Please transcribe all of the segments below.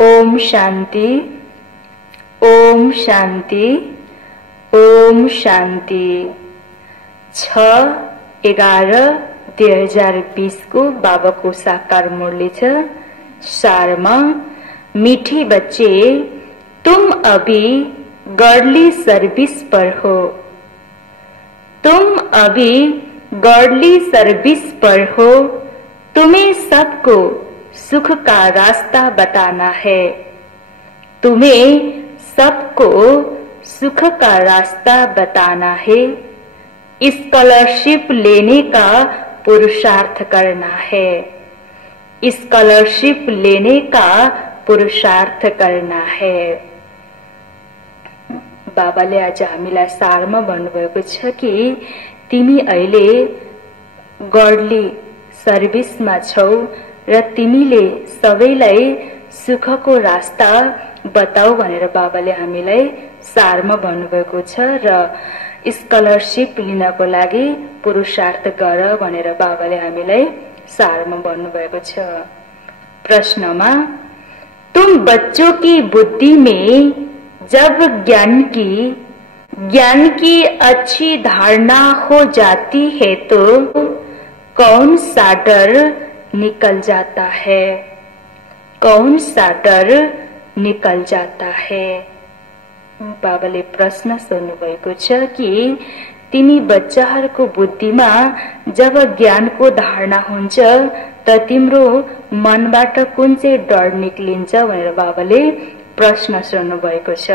ओम शांति, ओम शांति, ओम शांति। 6/11/2020 को बाबा को साकार मुरली छ। सारमा, मीठे बच्चे, तुम अभी गॉडली सर्विस पर हो। तुम अभी गॉडली सर्विस पर हो। तुम्हें सबको सुख का रास्ता बताना है। तुम्हें सबको सुख का रास्ता बताना है। स्कॉलरशिप लेने का पुरुषार्थ करना है। स्कॉलरशिप लेने का पुरुषार्थ करना है। बाबाले आज हामीलाई सारमा भन्नुभएको छ कि तिमी अहिले गॉडली सर्भिसमा छौ र तिमीले सबैलाई सुखको रास्ता बताऊ भनेर बाबाले हामीलाई सारमा भन्नुभएको छ र स्कॉलरशिप लिनको लागि पुरुषार्थ गर भनेर बाबाले हामीलाई सारमा भन्नुभएको छ। प्रश्नमा, तुम बच्चों की बुद्धि में जब ज्ञान की अच्छी धारणा हो जाती है तो कौन सा डर निकल जाता है? कौन सा डर निकल जाता है? बाबाले प्रश्न सोध्नुभएको छ कि तिमी बच्चाहरूको बुद्धिमा जब ज्ञानको धारणा हुन्छ त तिम्रो मनबाट कुन चाहिँ डर निक्लिन्छ भनेर बाबाले प्रश्न सोध्नुभएको छ।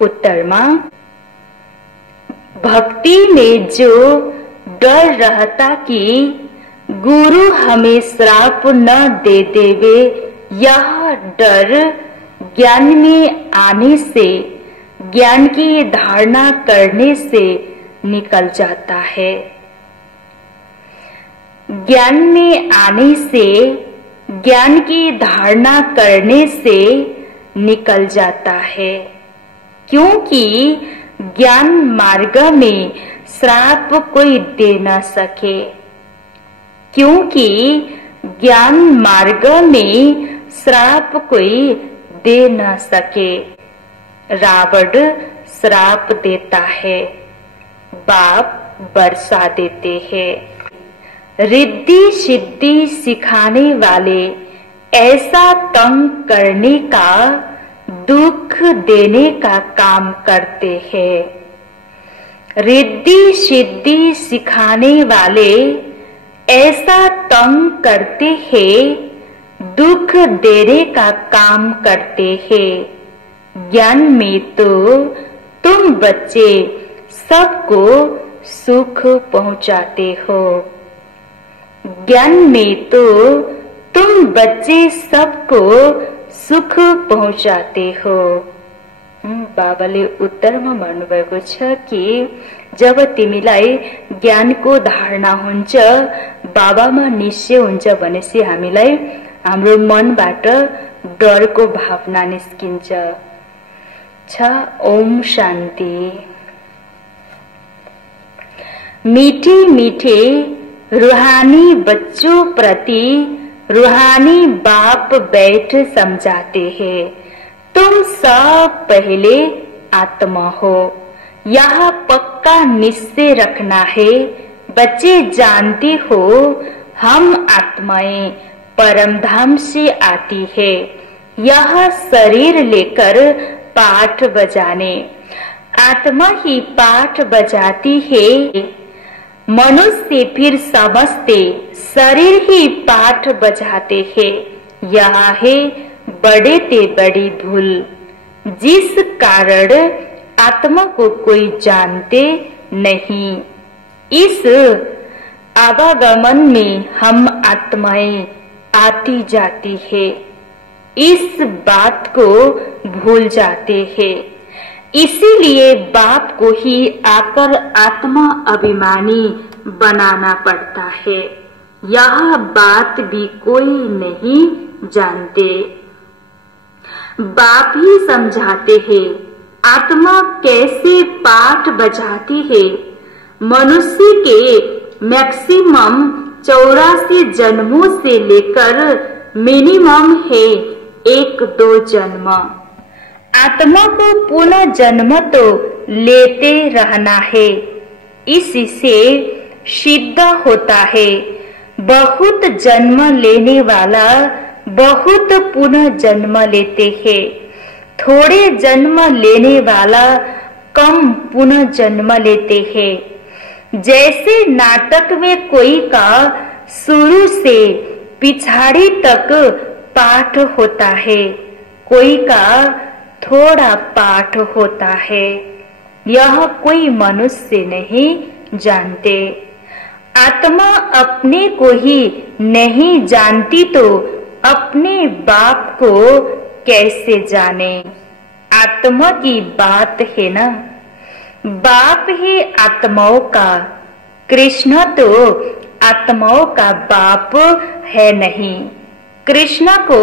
उत्तरमा, भक्ति में जो डर रहता कि गुरु हमें श्राप न दे देवे, यह डर ज्ञान में आने से, ज्ञान की धारणा करने से निकल जाता है। ज्ञान में आने से, ज्ञान की धारणा करने से निकल जाता है, क्योंकि ज्ञान मार्ग में श्राप कोई दे न सके। क्योंकि ज्ञान मार्ग में श्राप कोई दे न सके। रावण श्राप देता है, बाप बरसा देते हैं। रिद्धि सिद्धि सिखाने वाले ऐसा तंग करने का, दुख देने का काम करते हैं। रिद्धि सिद्धि सिखाने वाले ऐसा तंग करते हैं, दुख देने का काम करते हैं। ज्ञान में तो तुम बच्चे सबको सुख पहुंचाते हो। ज्ञान में तो तुम बच्चे सबको सुख पहुंचाते हो। बाबाले उत्तरमा भन्नुभएको छ कि जब तिमीलाई ज्ञानको धारणा हुन्छ, बाबामा निश्चय हुन्छ भनेपछि हामीलाई हाम्रो मनबाट डरको भावना निस्किन्छ। ओम शांति। मीठे मीठे रूहानी बच्चों प्रति रूहानी बाप बैठ समझाते हैं, तुम सब पहले आत्मा हो। यह पक्का निश्चय रखना है। बच्चे जानते हो हम आत्माएं परम धाम से आती है, यह शरीर लेकर पाठ बजाने। आत्मा ही पाठ बजाती है। मनुष्य फिर समझते शरीर ही पाठ बजाते हैं। यह है बड़े ते बड़ी भूल, जिस कारण आत्मा को कोई जानते नहीं। इस आवागमन में हम आत्माएं आती जाती है, इस बात को भूल जाते हैं। इसीलिए बाप को ही आकर आत्मा अभिमानी बनाना पड़ता है। यह बात भी कोई नहीं जानते। बाप ही समझाते हैं आत्मा कैसे पाठ बजाती है। मनुष्य के मैक्सिमम 84 जन्मों से लेकर मिनिमम है एक दो जन्म। आत्मा को पुनः जन्म तो लेते रहना है, इससे सिद्ध होता है। बहुत जन्म लेने वाला बहुत पुनः जन्म लेते हैं, थोड़े जन्म लेने वाला कम पुनः जन्म लेते हैं। जैसे नाटक में कोई का शुरू से पिछाड़ी तक पाठ होता है, कोई का थोड़ा पाठ होता है, यह कोई मनुष्य नहीं जानते। आत्मा अपने को ही नहीं जानती तो अपने बाप को कैसे जाने। आत्मा की बात है ना, बाप है आत्माओं का, कृष्ण तो आत्माओं का बाप है नहीं। कृष्ण को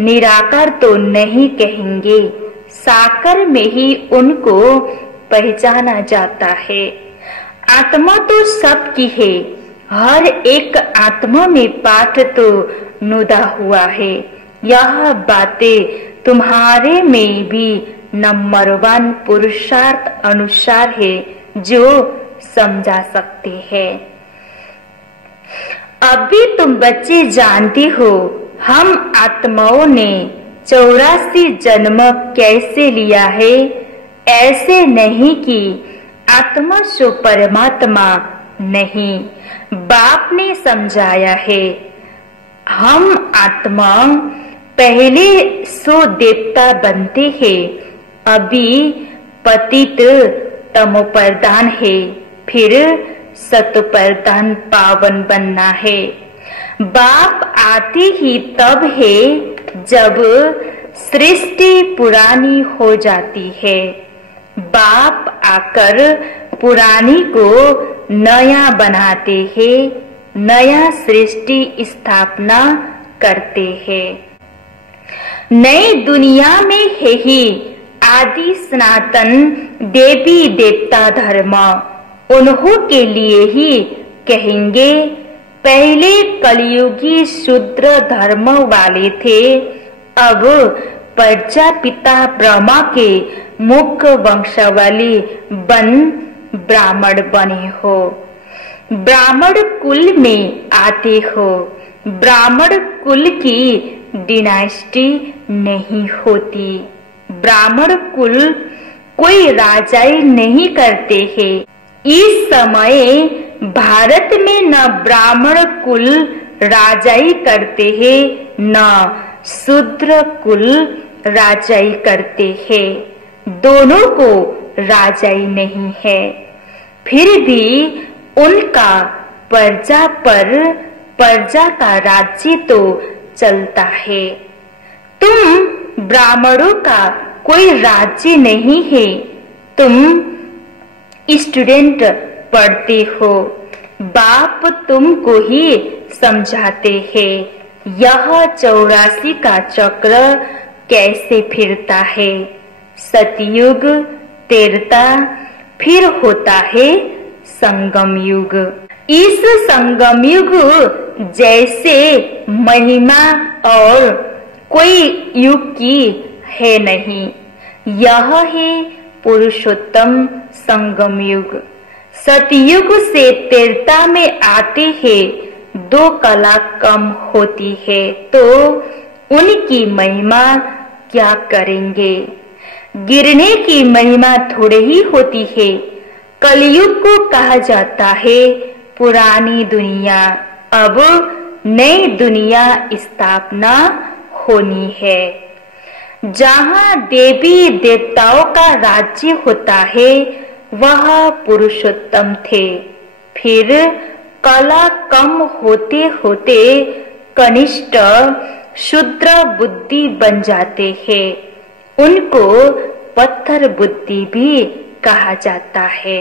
निराकार तो नहीं कहेंगे, साकार में ही उनको पहचाना जाता है। आत्मा तो सबकी है, हर एक आत्मा में पाठ तो नुदा हुआ है। यह बातें तुम्हारे में भी नंबर 1 पुरुषार्थ अनुसार है, जो समझा सकते हैं। अभी तुम बच्चे जानते हो हम आत्माओं ने 84 जन्म कैसे लिया है। ऐसे नहीं कि आत्मा सो परमात्मा नहीं, बाप ने समझाया है। हम आत्मा पहले सो देवता बनते हैं, अभी पतित तमोप्रधान है, फिर सतोप्रधान पावन बनना है। बाप आते ही तब है जब सृष्टि पुरानी हो जाती है। बाप आकर पुरानी को नया बनाते हैं, नया सृष्टि स्थापना करते हैं। नई दुनिया में है ही आदि सनातन देवी देवता धर्म, उन्हों के लिए ही कहेंगे। पहले कलयुगी शूद्र धर्म वाले थे, अब प्रजापिता ब्रह्मा के मुख्य वंशावली बन ब्राह्मण बने हो। ब्राह्मण कुल में आते हो। ब्राह्मण कुल की डिनास्टी नहीं होती। ब्राह्मण कुल कोई राजाई नहीं करते हैं। इस समय भारत में न ब्राह्मण कुल राजाई करते हैं, न शूद्र कुल राजाई करते हैं। दोनों को राजाई नहीं है, फिर भी उनका प्रजा पर प्रजा का राज्य तो चलता है। तुम ब्राह्मणों का कोई राज्य नहीं है, तुम स्टूडेंट पढ़ते हो, बाप तुमको ही समझाते हैं यह 84 का चक्र कैसे फिरता है। सतयुग, त्रेता, फिर होता है संगम युग। इस संगम युग जैसे महिमा और कोई युग की है नहीं। यह है पुरुषोत्तम संगम युग। सतयुग से त्रेता में आते हैं 2 कला कम होती है, तो उनकी महिमा क्या करेंगे। गिरने की महिमा थोड़े ही होती है। कलयुग को कहा जाता है पुरानी दुनिया, अब नई दुनिया स्थापना होनी है, जहाँ देवी देवताओं का राज्य होता है। वह पुरुषोत्तम थे, फिर कला कम होते होते कनिष्ठ शूद्र बुद्धि बन जाते हैं। उनको पत्थर बुद्धि भी कहा जाता है।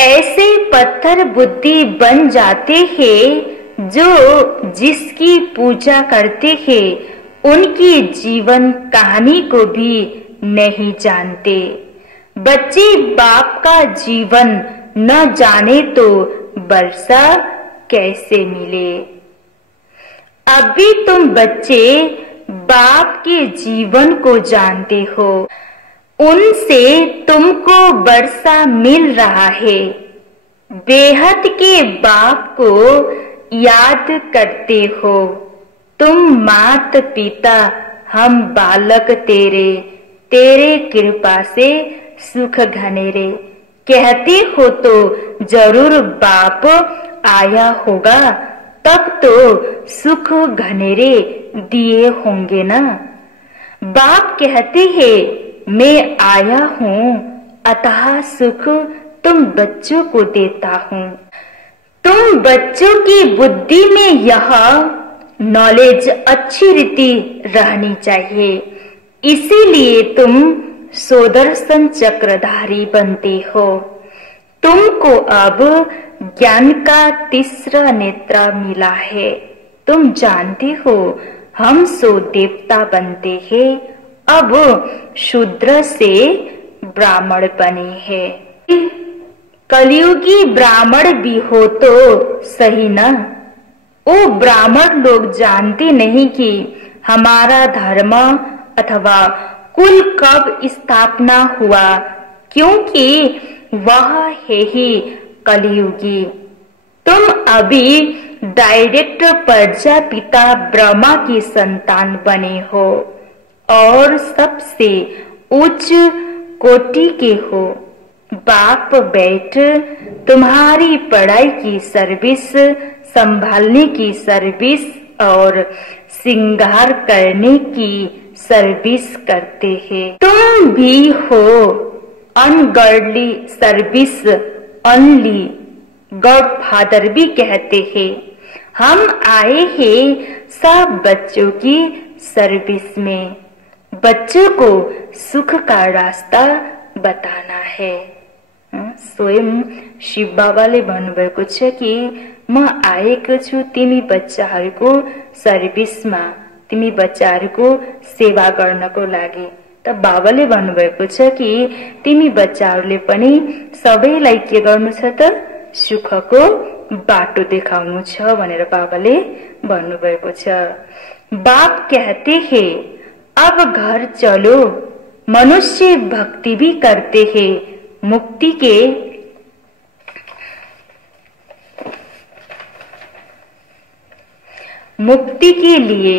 ऐसे पत्थर बुद्धि बन जाते हैं जो जिसकी पूजा करते हैं उनकी जीवन कहानी को भी नहीं जानते। बच्चे बाप का जीवन न जाने तो वर्षा कैसे मिले। अभी तुम बच्चे बाप के जीवन को जानते हो, उनसे तुमको वर्षा मिल रहा है। बेहद के बाप को याद करते हो। तुम मात पिता, हम बालक तेरे, तेरे कृपा से सुख घनेरे। कहते हो तो जरूर बाप आया होगा, तब तो सुख घनेरे दिए होंगे ना। बाप कहते हैं मैं आया हूँ, अतः सुख तुम बच्चों को देता हूँ। तुम बच्चों की बुद्धि में यह नॉलेज अच्छी रीति रहनी चाहिए, इसीलिए तुम सुदर्शन चक्रधारी बनते हो। तुमको अब ज्ञान का तीसरा नेत्र मिला है। तुम जानते हो हम सो देवता बनते हैं, अब शूद्र से ब्राह्मण बने हैं। कलयुगी ब्राह्मण भी हो तो सही ना। वो ब्राह्मण लोग जानते नहीं कि हमारा धर्म अथवा कुल कब स्थापना हुआ, क्योंकि वह है ही कलयुगी। तुम अभी डायरेक्ट प्रजापिता ब्रह्मा की संतान बने हो और सबसे उच्च कोटि के हो। बाप बैठ तुम्हारी पढ़ाई की सर्विस, संभालने की सर्विस और श्रृंगार करने की सर्विस करते हैं। तुम भी हो ungodly service only, God father भी कहते हैं। हम आए हैं सब बच्चों की सर्विस में, बच्चों को सुख का रास्ता बताना है। स्वयं शिव बाबाले भन्नुभएको छ कि म आएको छु तिमी बच्चाहरूको सर्भिसमा, तिमी बच्चाहरूको सेवा गर्नको लागि। त बाबाले भन्नुभएको छ कि तिमी बच्चाहरूले पनि सबैलाई के गर्नु छ त, सुखको बाटो देखाउनु छ भनेर बाबाले भन्नुभएको छ। बाप कहते हैं अब घर चलो, मनुष्य भक्ति भी करते हैं, मुक्ति के लिए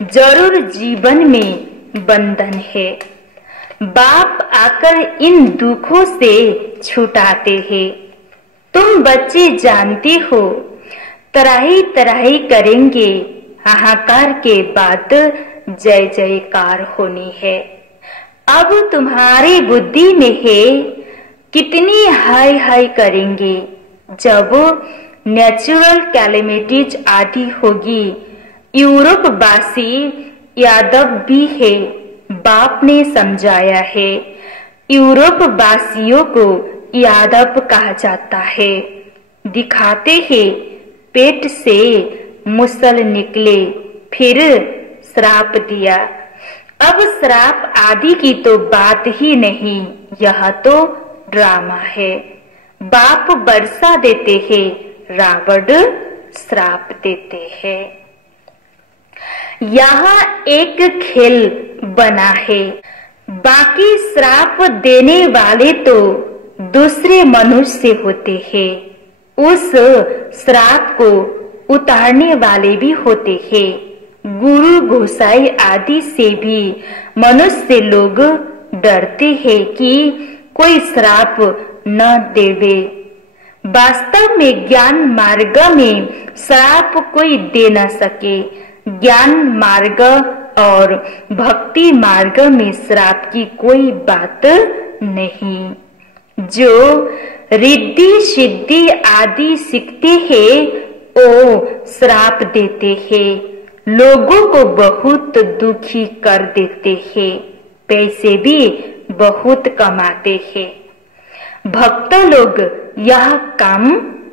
जरूर जीवन में बंधन है। बाप आकर इन दुखों से छुटाते हैं। तुम बच्चे जानते हो तराही तराही करेंगे, हाहाकार के बाद जय जयकार होनी है। अब तुम्हारी बुद्धि में है कितनी हाय हाय करेंगे। जब नेचुरल कैलेमिटीज आदि होगी, यूरोप वासी यादव भी है। बाप ने समझाया है यूरोप वासियों को यादव कहा जाता है। दिखाते हैं पेट से मुसल निकले, फिर श्राप दिया। अब श्राप आदि की तो बात ही नहीं, यह तो ड्रामा है। बाप वर्षा देते हैं, रावण श्राप देते हैं। यहाँ एक खेल बना है, बाकी श्राप देने वाले तो दूसरे मनुष्य होते हैं, उस श्राप को उतारने वाले भी होते हैं। गुरु गोसाई आदि से भी मनुष्य लोग डरते हैं कि कोई श्राप न देवे। वास्तव में ज्ञान मार्ग में श्राप कोई दे न सके। ज्ञान मार्ग और भक्ति मार्ग में श्राप की कोई बात नहीं। जो रिद्धि सिद्धि आदि सीखते हैं वो श्राप देते हैं, लोगों को बहुत दुखी कर देते हैं, पैसे भी बहुत कमाते हैं। भक्त लोग यह काम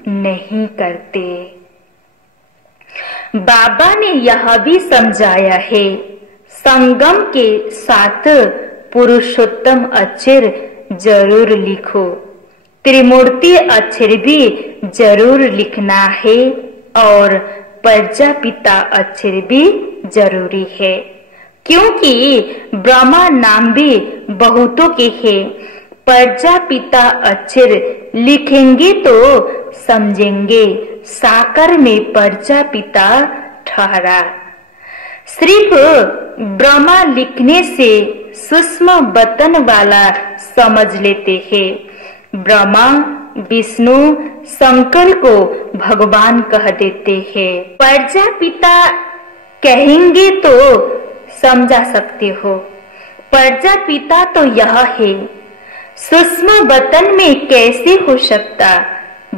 नहीं करते। बाबा ने यह भी समझाया है संगम के साथ पुरुषोत्तम अक्षर जरूर लिखो, त्रिमूर्ति अक्षर भी जरूर लिखना है और प्रजापिता अक्षर भी जरूरी है, क्योंकि ब्रह्मा नाम भी बहुतों के हैं। प्रजापिता अक्षर लिखेंगे तो समझेंगे, साकार में प्रजापिता ठहरा। सिर्फ ब्रह्मा लिखने से सूक्ष्म बतन वाला समझ लेते हैं। ब्रह्मा विष्णु शंकर को भगवान कह देते हैं। प्रजापिता कहेंगे तो समझा सकते हो। प्रजापिता तो यह है, सूक्ष्म बतन में कैसे हो सकता?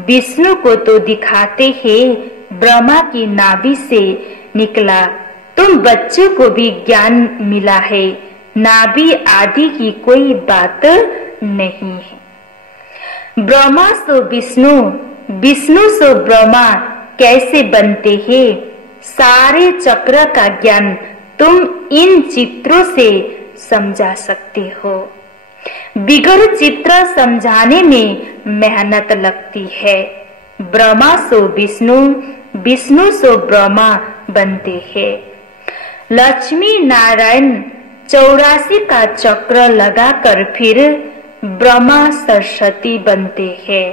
विष्णु को तो दिखाते हैं ब्रह्मा की नाभि से निकला। तुम बच्चों को भी ज्ञान मिला है, नाभि आदि की कोई बात नहीं है। ब्रह्मा सो विष्णु, विष्णु सो ब्रह्मा कैसे बनते हैं? सारे चक्र का ज्ञान तुम इन चित्रों से समझा सकते हो। बिगड़ चित्र समझाने में मेहनत लगती है। ब्रह्मा सो विष्णु, विष्णु सो ब्रह्मा बनते हैं। लक्ष्मी नारायण 84 का चक्र लगाकर फिर ब्रह्मा सरस्वती बनते हैं।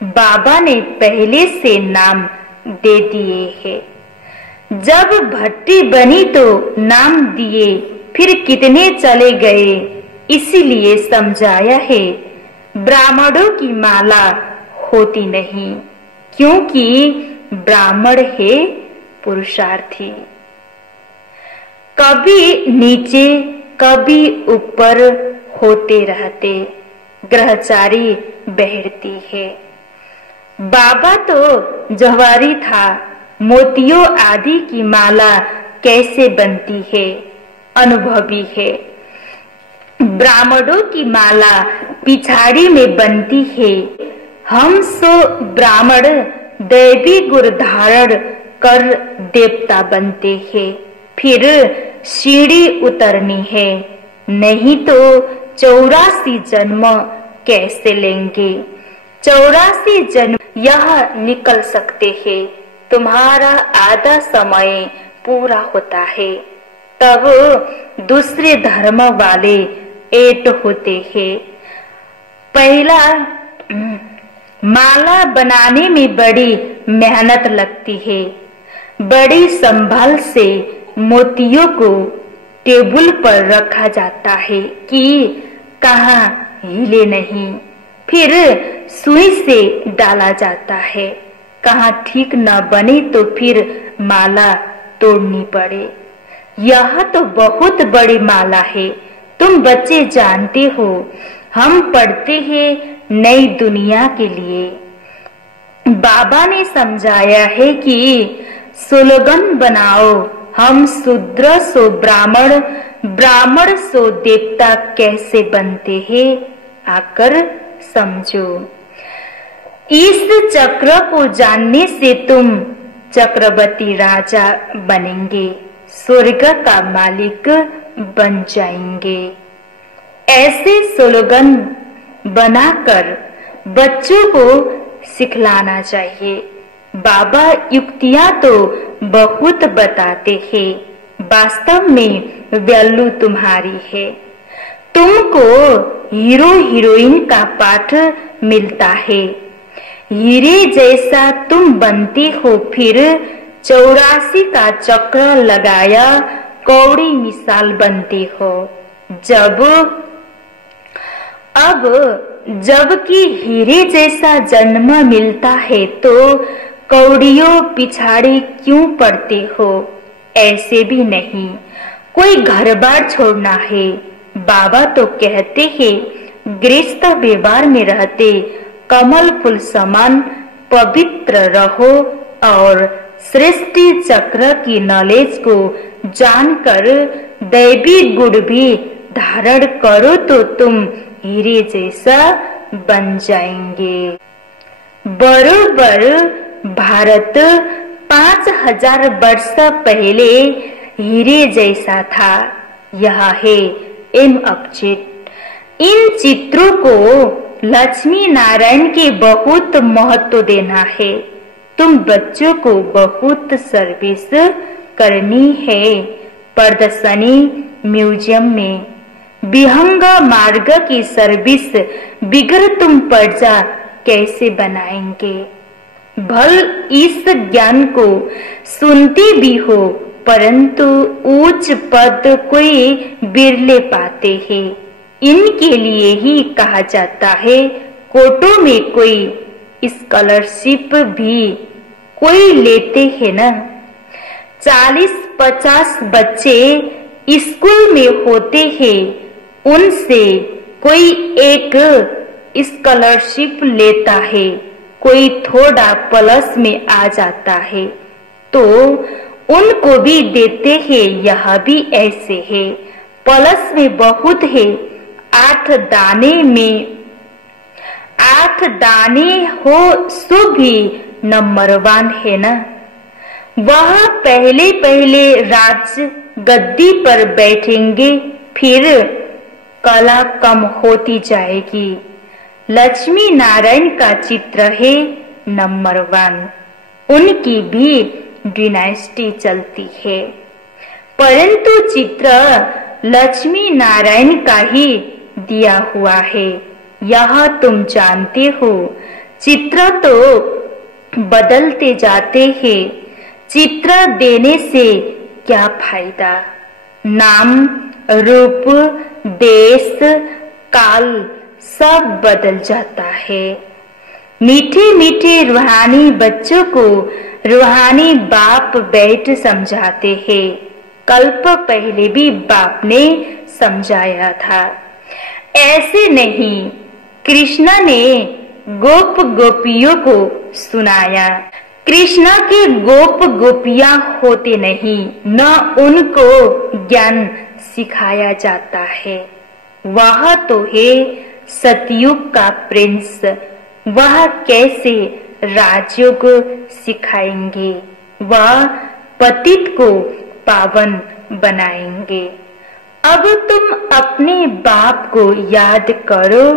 बाबा ने पहले से नाम दे दिए हैं। जब भट्टी बनी तो नाम दिए, फिर कितने चले गए, इसीलिए समझाया है ब्राह्मणों की माला होती नहीं, क्योंकि ब्राह्मण है पुरुषार्थी। कभी नीचे कभी ऊपर होते रहते, ग्रहचारी बहरती है। बाबा तो जवारी था, मोतियों आदि की माला कैसे बनती है? अनुभवी है। ब्राह्मणों की माला पिछाड़ी में बनती है। हम सो ब्राह्मण दैवी गुण धारण कर देवता बनते हैं। फिर सीढ़ी उतरनी है, नहीं तो 84 जन्म कैसे लेंगे? 84 जन्म यह निकल सकते हैं। तुम्हारा आधा समय पूरा होता है, तब दूसरे धर्म वाले ऐड होते हैं। पहला माला बनाने में बड़ी मेहनत लगती है। बड़ी संभाल से मोतियों को टेबल पर रखा जाता है कि कहाँ हिले नहीं। फिर सुई से डाला जाता है। कहाँ ठीक न बने तो फिर माला तोड़नी पड़े। यह तो बहुत बड़ी माला है। तुम बच्चे जानते हो, हम पढ़ते हैं नई दुनिया के लिए। बाबा ने समझाया है कि स्लोगन बनाओ, हम शूद्र सो ब्राह्मण, ब्राह्मण सो देवता कैसे बनते हैं, आकर समझो। इस चक्र को जानने से तुम चक्रवर्ती राजा बनेंगे, स्वर्ग का मालिक बन जाएंगे। ऐसे स्लोगन बनाकर बच्चों को सिखलाना चाहिए। बाबा युक्तियां तो बहुत बताते हैं, वास्तव में वैल्यू तुम्हारी है। तुमको हीरो हीरोइन का पाठ मिलता है। हीरे जैसा तुम बनते हो, फिर 84 का चक्र लगाया कौड़ी मिसाल बनते हो। जबकि हीरे जैसा जन्म मिलता है तो कौड़ियों पिछाड़ी क्यों पड़ते हो? ऐसे भी नहीं, कोई घर बार छोड़ना है। बाबा तो कहते हैं गृहस्थ व्यवहार में रहते कमल फूल समान पवित्र रहो और सृष्टि चक्र की नॉलेज को जानकर दैवी गुण भी धारण करो तो तुम हीरे जैसा बन जाएंगे। बरोबर भारत 5000 वर्ष पहले हीरे जैसा था। यह है एम अपचेट। इन चित्रों को लक्ष्मी नारायण के बहुत महत्व देना है। तुम बच्चों को बहुत सर्विस करनी है प्रदर्शनी म्यूजियम में। विहंग मार्ग की सर्विस बिगर तुम पर्जा कैसे बनाएंगे? भल इस ज्ञान को सुनते भी हो, परंतु उच्च पद कोई बिरले पाते हैं। इनके लिए ही कहा जाता है कोटों में कोई स्कॉलरशिप भी कोई लेते हैं ना। 40-50 बच्चे स्कूल में होते हैं, उनसे कोई एक स्कॉलरशिप लेता है, कोई थोड़ा प्लस में आ जाता है तो उनको भी देते हैं। यह भी ऐसे है, प्लस में बहुत है, 8 दाने हो सो भी नंबर 1 है ना। वह पहले पहले राज गद्दी पर बैठेंगे, फिर कला कम होती जाएगी। लक्ष्मी नारायण का चित्र है नंबर 1, उनकी भी डिनास्टी चलती है, परंतु चित्र लक्ष्मी नारायण का ही दिया हुआ है। यह तुम जानते हो। चित्र तो बदलते जाते हैं, चित्र देने से क्या फायदा? नाम, रूप, देश, काल सब बदल जाता है। मीठे मीठे रूहानी बच्चों को रूहानी बाप बैठ समझाते हैं। कल्प पहले भी बाप ने समझाया था। ऐसे नहीं, कृष्ण ने गोप गोपियों को सुनाया। कृष्ण के गोप गोपियां होते नहीं, न उनको ज्ञान सिखाया जाता है। वह तो है सतयुग का प्रिंस, वह कैसे राजयोग सिखाएंगे? वह पतित को पावन बनाएंगे। अब तुम अपने बाप को याद करो।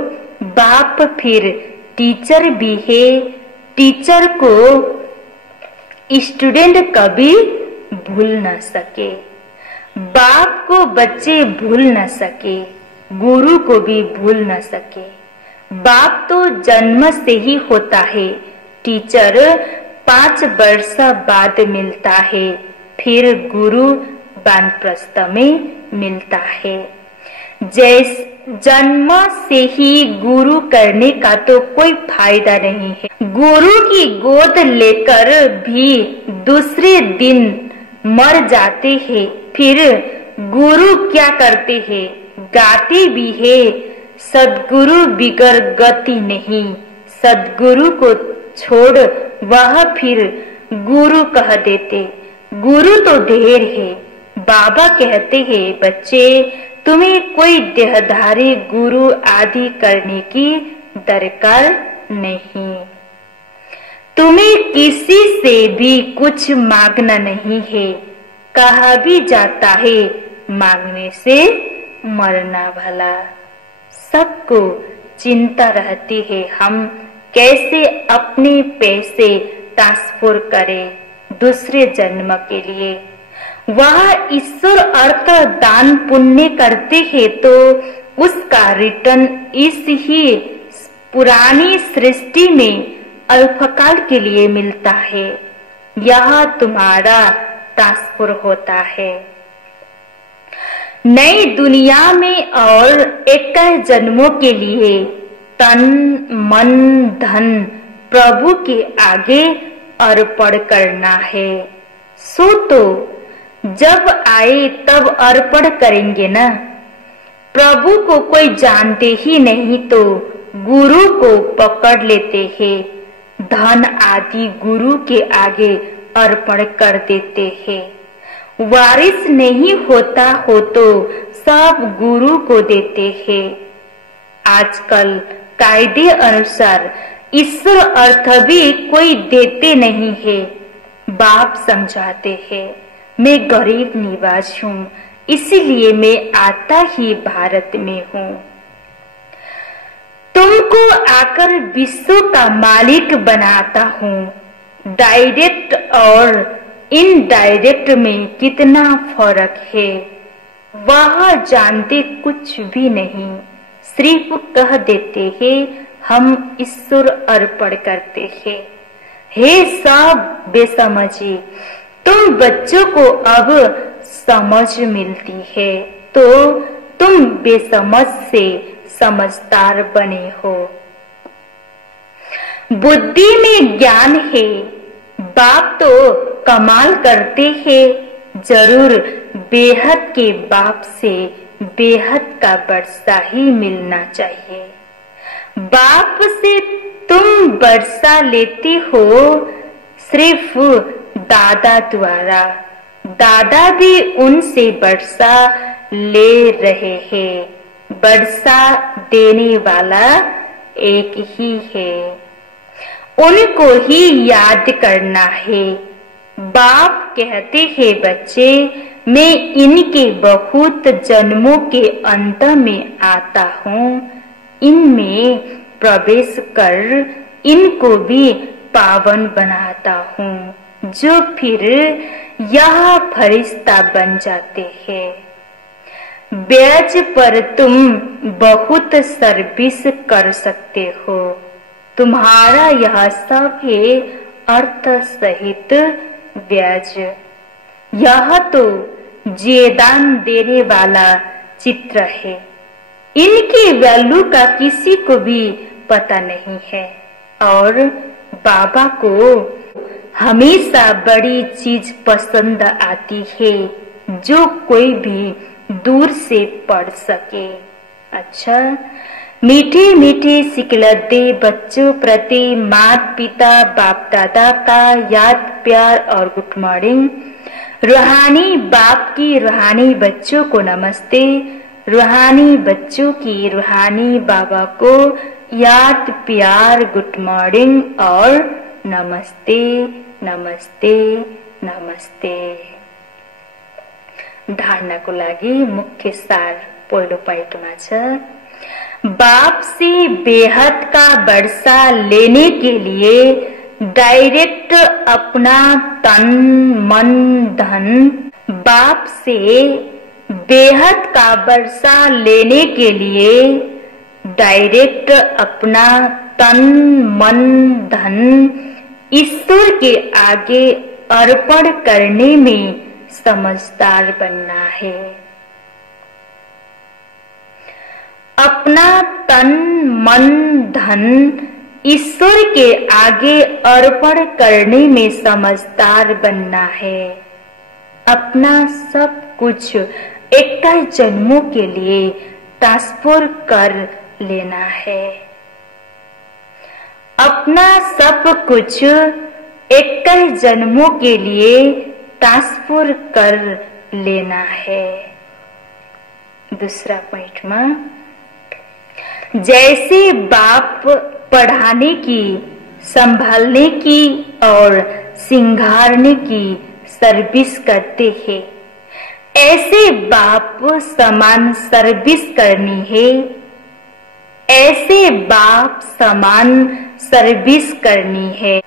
बाप फिर टीचर भी है, टीचर को स्टूडेंट कभी भूल न सके, बाप को बच्चे भूल न सके, गुरु को भी भूल न सके। बाप तो जन्म से ही होता है, टीचर 5 वर्ष बाद मिलता है, फिर गुरु वानप्रस्थ में मिलता है। जैसे जन्म से ही गुरु करने का तो कोई फायदा नहीं है। गुरु की गोद लेकर भी दूसरे दिन मर जाते हैं, फिर गुरु क्या करते हैं? गाते भी है, सद्गुरु बिगर गति नहीं। सद्गुरु को छोड़ वह फिर गुरु कह देते। गुरु तो ढेर है। बाबा कहते हैं, बच्चे तुम्हें कोई देहधारी गुरु आदि करने की दरकार नहीं। तुम्हें किसी से भी कुछ मांगना नहीं है। कहा भी जाता है, मांगने से मरना भला। सबको चिंता रहती है हम कैसे अपने पैसे ट्रांसफर करें दूसरे जन्म के लिए। वह ईश्वर अर्थ दान पुण्य करते हैं तो उसका रिटर्न इस ही पुरानी सृष्टि में अल्पकाल के लिए मिलता है। यह तुम्हारा ट्रांसफर होता है नई दुनिया में और 21 जन्मों के लिए। तन मन धन प्रभु के आगे अर्पण करना है। सो तो जब आए तब अर्पण करेंगे ना। प्रभु को कोई जानते ही नहीं तो गुरु को पकड़ लेते हैं, धन आदि गुरु के आगे अर्पण कर देते हैं। वारिस नहीं होता हो तो सब गुरु को देते हैं। आजकल कायदे अनुसार ईश्वर अर्थ भी कोई देते नहीं है। बाप समझाते हैं, मैं गरीब निवास हूँ, इसीलिए मैं आता ही भारत में हूँ। तुमको आकर विश्व का मालिक बनाता हूँ। डायरेक्ट और इनडायरेक्ट में कितना फर्क है वह जानते कुछ भी नहीं, सिर्फ कह देते हैं हम ईश्वर अर्पण करते हैं। हे सब बेसमझी, तुम बच्चों को अब समझ मिलती है तो तुम बेसमझ से समझदार बने हो। बुद्धि में ज्ञान है, बाप तो कमाल करते हैं, जरूर बेहद के बाप से बेहद का वर्षा ही मिलना चाहिए। बाप से तुम वर्षा लेती हो सिर्फ दादा द्वारा, दादा भी उनसे वर्षा ले रहे हैं। वर्षा देने वाला एक ही है, उनको ही याद करना है। बाप कहते हैं बच्चे, मैं इनके बहुत जन्मों के अंत में आता हूँ, इनमें प्रवेश कर इनको भी पावन बनाता हूँ, जो फिर यह फरिश्ता बन जाते हैं। ब्याज पर तुम बहुत सर्विस कर सकते हो, तुम्हारा यह सब है अर्थ सहित ब्याज। यह तो जेदान देने वाला चित्र है, इनकी वैल्यू का किसी को भी पता नहीं है और बाबा को हमेशा बड़ी चीज पसंद आती है जो कोई भी दूर से पढ़ सके। अच्छा, मीठे मीठे सिकलते बच्चों प्रति माता पिता बाप दादा का याद प्यार और गुड मॉर्निंग। रूहानी बाप की रूहानी बच्चों को नमस्ते, रूहानी बच्चों की रूहानी बाबा को याद प्यार गुड मॉर्निंग और नमस्ते नमस्ते नमस्ते। धारणाको लागि मुख्य सार पहिलो पाइटमा छ, बाप से बेहद का वर्षा लेने के लिए डायरेक्ट अपना तन मन धन, बाप से बेहद का वर्षा लेने के लिए डायरेक्ट अपना तन मन धन ईश्वर के आगे अर्पण करने में समझदार बनना है। अपना तन मन धन ईश्वर के आगे अर्पण करने में समझदार बनना है। अपना सब कुछ 21 जन्मों के लिए ट्रांसफर कर लेना है। अपना सब कुछ 21 जन्मों के लिए ट्रांसफर कर लेना है। दूसरा पॉइंट में, जैसे बाप पढ़ाने की, संभालने की और सिंगारने की सर्विस करते हैं, ऐसे बाप समान सर्विस करनी है। ऐसे बाप समान सर्विस करनी है।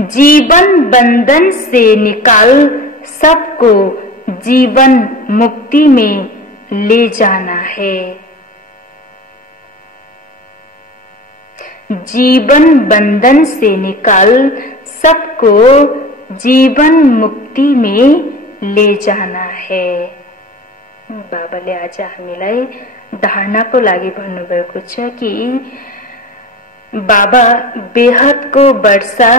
जीवन बंधन से निकाल सबको जीवन मुक्ति में ले जाना है। जीवन बंधन से निकाल सबको जीवन मुक्ति में ले जाना है। बाबाले आज हामीलाई धारणाको लागि भन्नुभएको छ कि बाबा बेहदको वर्षा,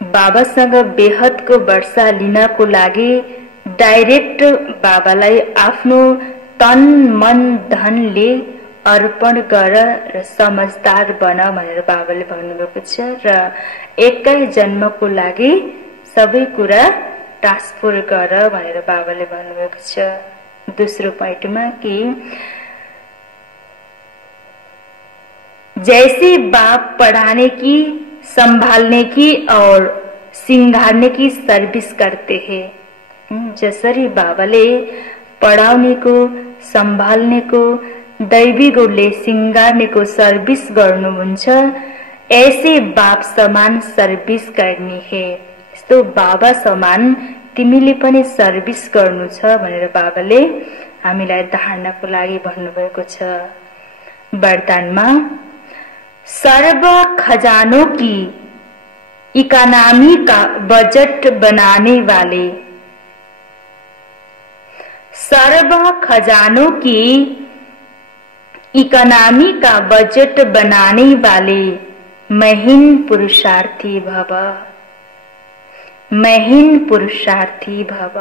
बाबासँग बेहदको वर्षा लिनको लागि डाइरेक्ट बाबालाई आफ्नो तन मन धनले अर्पण गर र समझदार बन भनेर बाबाले भन्नुभएको छ र 21 जन्मको लागि सबै कुरा ट्रांसफर गर भनेर बाबाले भन्नुभएको छ। दूसरो पॉइंटमा कि जैसे बाप पढ़ाने की, संभालने की और सिंगारने की सर्विस करते हैं, जसरी बाबाले पढाउने को, संभाल्ने को, दैवी गुणले सिंगार्ने को सर्विस गर्नुहुन्छ, ऐसे बाप समान सर्भिस करनी है। यस्तो बाबा समान तिमीले पनि सर्भिस गर्नु छ भनेर बाबाले हामीलाई धारणाको लागि भन्नुभएको छ। वरदानमा सर्व खजानों की इकोनॉमी का बजट बनाने वाले, सर्व खजानों की इकोनॉमी का बजट बनाने वाले महीन पुरुषार्थी भव, महीन पुरुषार्थी भव।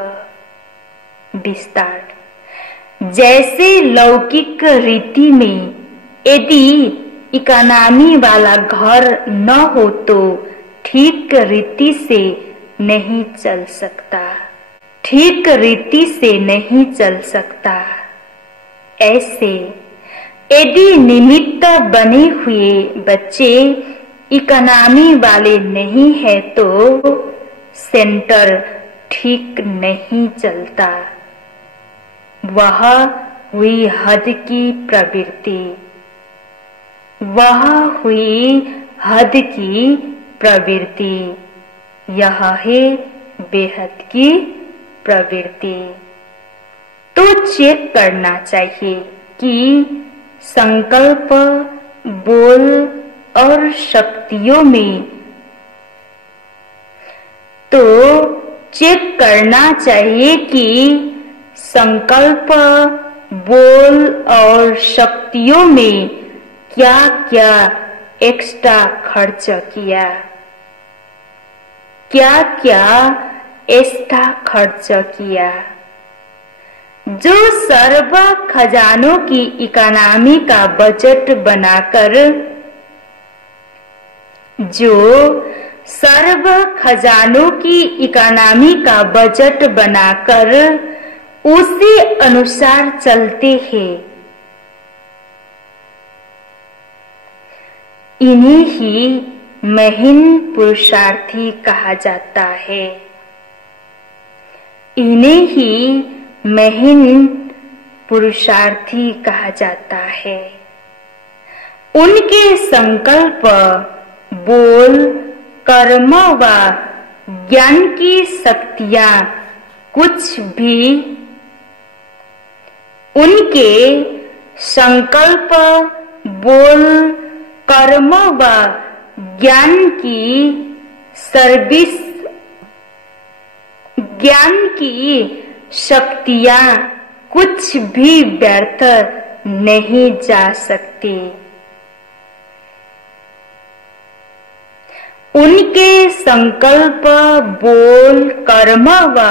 विस्तार, जैसे लौकिक रीति में यदि इकोनॉमी वाला घर न हो तो ठीक रीति से नहीं चल सकता, ठीक रीति से नहीं चल सकता। ऐसे यदि निमित्त बने हुए बच्चे इकोनॉमी वाले नहीं है तो सेंटर ठीक नहीं चलता। वह हुई हद की प्रवृत्ति, वह हुई हद की प्रवृत्ति, यह है बेहद की प्रवृत्ति। तो चेक करना चाहिए कि संकल्प, बोल और शक्तियों में, तो चेक करना चाहिए कि संकल्प, बोल और शक्तियों में क्या क्या एक्स्ट्रा खर्च किया, क्या क्या एक्स्ट्रा खर्च किया। जो सर्व खजानों की इकोनॉमी का बजट बनाकर, जो सर्व खजानों की इकोनॉमी का बजट बनाकर उसी अनुसार चलते हैं, इन्हें ही महीन पुरुषार्थी कहा जाता है। इन्हें ही महीन पुरुषार्थी कहा जाता है। उनके संकल्प, बोल, कर्म व ज्ञान की शक्तियां कुछ भी, उनके संकल्प, बोल, कर्म व ज्ञान की सर्विस, ज्ञान की शक्तियां कुछ भी व्यर्थ नहीं जा सकती। उनके संकल्प, बोल, कर्म व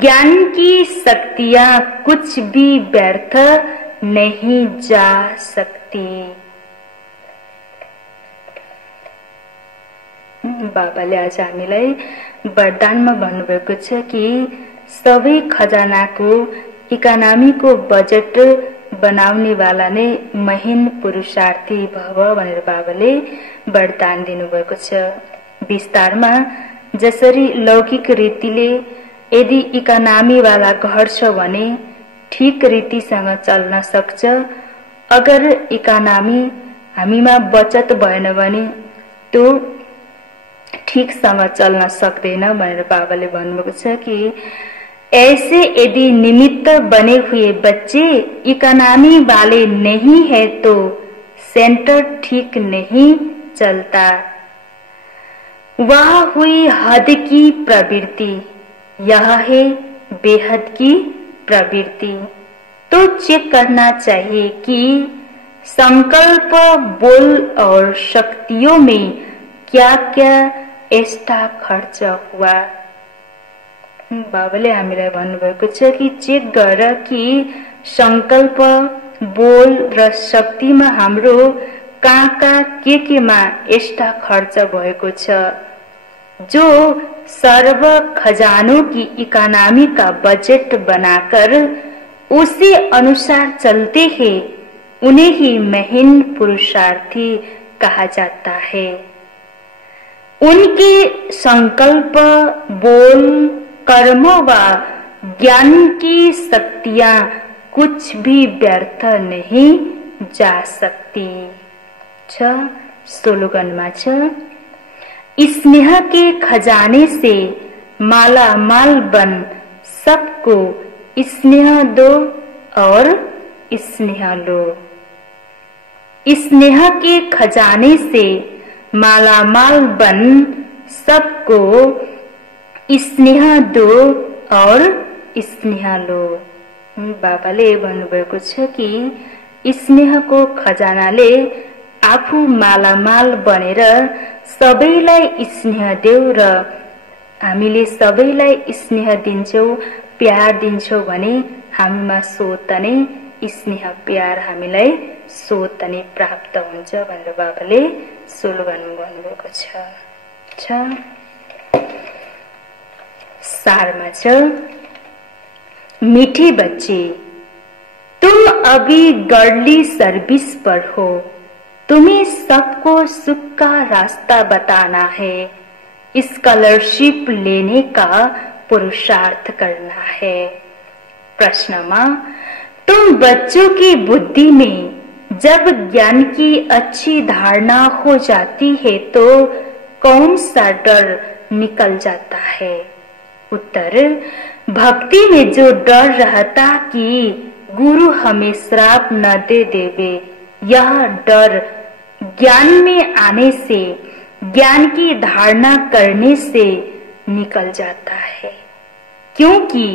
ज्ञान की शक्तियां कुछ भी व्यर्थ नहीं जा सकती। बाबाले आज हामीलाई वरदानमा भन्नुभएको छ कि सबै खजानाको इकोनॉमीको बजेट बनाउने वाला नै महीन पुरुषार्थी भव भनेर बाबाले वरदान दिनुभएको छ। विस्तारमा, जसरी लौकिक रीतिले यदि इकोनॉमी वाला घर छ भने ठीक रीतिसँग चल्न सक्छ, अगर इकोनॉमी हामीमा बचत भएन भने तो ठीकसँग चल्न सक्दैन भनेर बाबाले भन्नुभएको छ कि ऐसे यदि निमित्त बने हुए बच्चे इकोनॉमी वाले नहीं है तो सेंटर ठीक नहीं चलता। वह हुई हद की प्रवृत्ति, यह है बेहद की प्रवृत्ति। तो चेक करना चाहिए कि संकल्प, बोल और शक्तियों में क्या क्या एक्स्ट्रा खर्च हुआ। बाबाले हामीलाई भन्नुभएको छ कि चेक गर कि संकल्प, बोल र शक्तिमा हाम्रो कहाँ केमा एक्स्ट्रा खर्च भएको छ। जो सर्व खजानों की इकोनॉमी का बजट बनाकर उसी अनुसार चलते हैं, उन्हें ही महीन पुरुषार्थी कहा जाता है। उनके संकल्प, बोल, कर्म व ज्ञान की शक्तियां कुछ भी व्यर्थ नहीं जा सकती। स्लोगनमा छ, स्नेह के खजाने से माला माल बन, सबको स्नेह दो और स्नेह लो। स्नेह के खजाने से माला माल बन, सबको स्नेह दो और स्नेह लो। बाबाले भन्नुभएको छ कि स्नेहको खजानाले आफू मालामाल बनेर सबैलाई स्नेह देऊ र हामीले सबैलाई स्नेह दिन्छौ, प्यार दिन्छौ भने हामीमा स्वत नै स्नेह प्यार हामीलाई स्वत नै प्राप्त हुन्छ भनेर बाबाले स्लोगन भन्नुभएको छ। सारमा छ, मीठे बच्चे तुम अभी गर्ली सर्विस पर हो, तुम्हें सबको सुख का रास्ता बताना है, स्कॉलरशिप लेने का पुरुषार्थ करना है। प्रश्नमा, तुम बच्चों की बुद्धि में जब ज्ञान की अच्छी धारणा हो जाती है तो कौन सा डर निकल जाता है? उत्तर, भक्ति में जो डर रहता कि गुरु हमें श्राप न दे देवे, यह डर ज्ञान में आने से, ज्ञान की धारणा करने से निकल जाता है, क्योंकि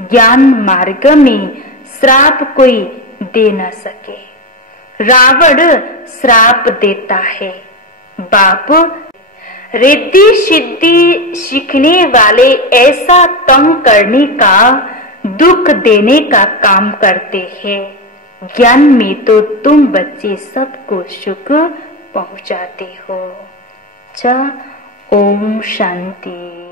ज्ञान मार्ग में श्राप कोई दे न सके। रावण श्राप देता है, बाप रिद्धि सिद्धि सीखने वाले ऐसा तंग करने का, दुख देने का काम करते हैं। ज्ञान में तो तुम बच्चे सबको सुख पहुंचाते हो। ओम शांति।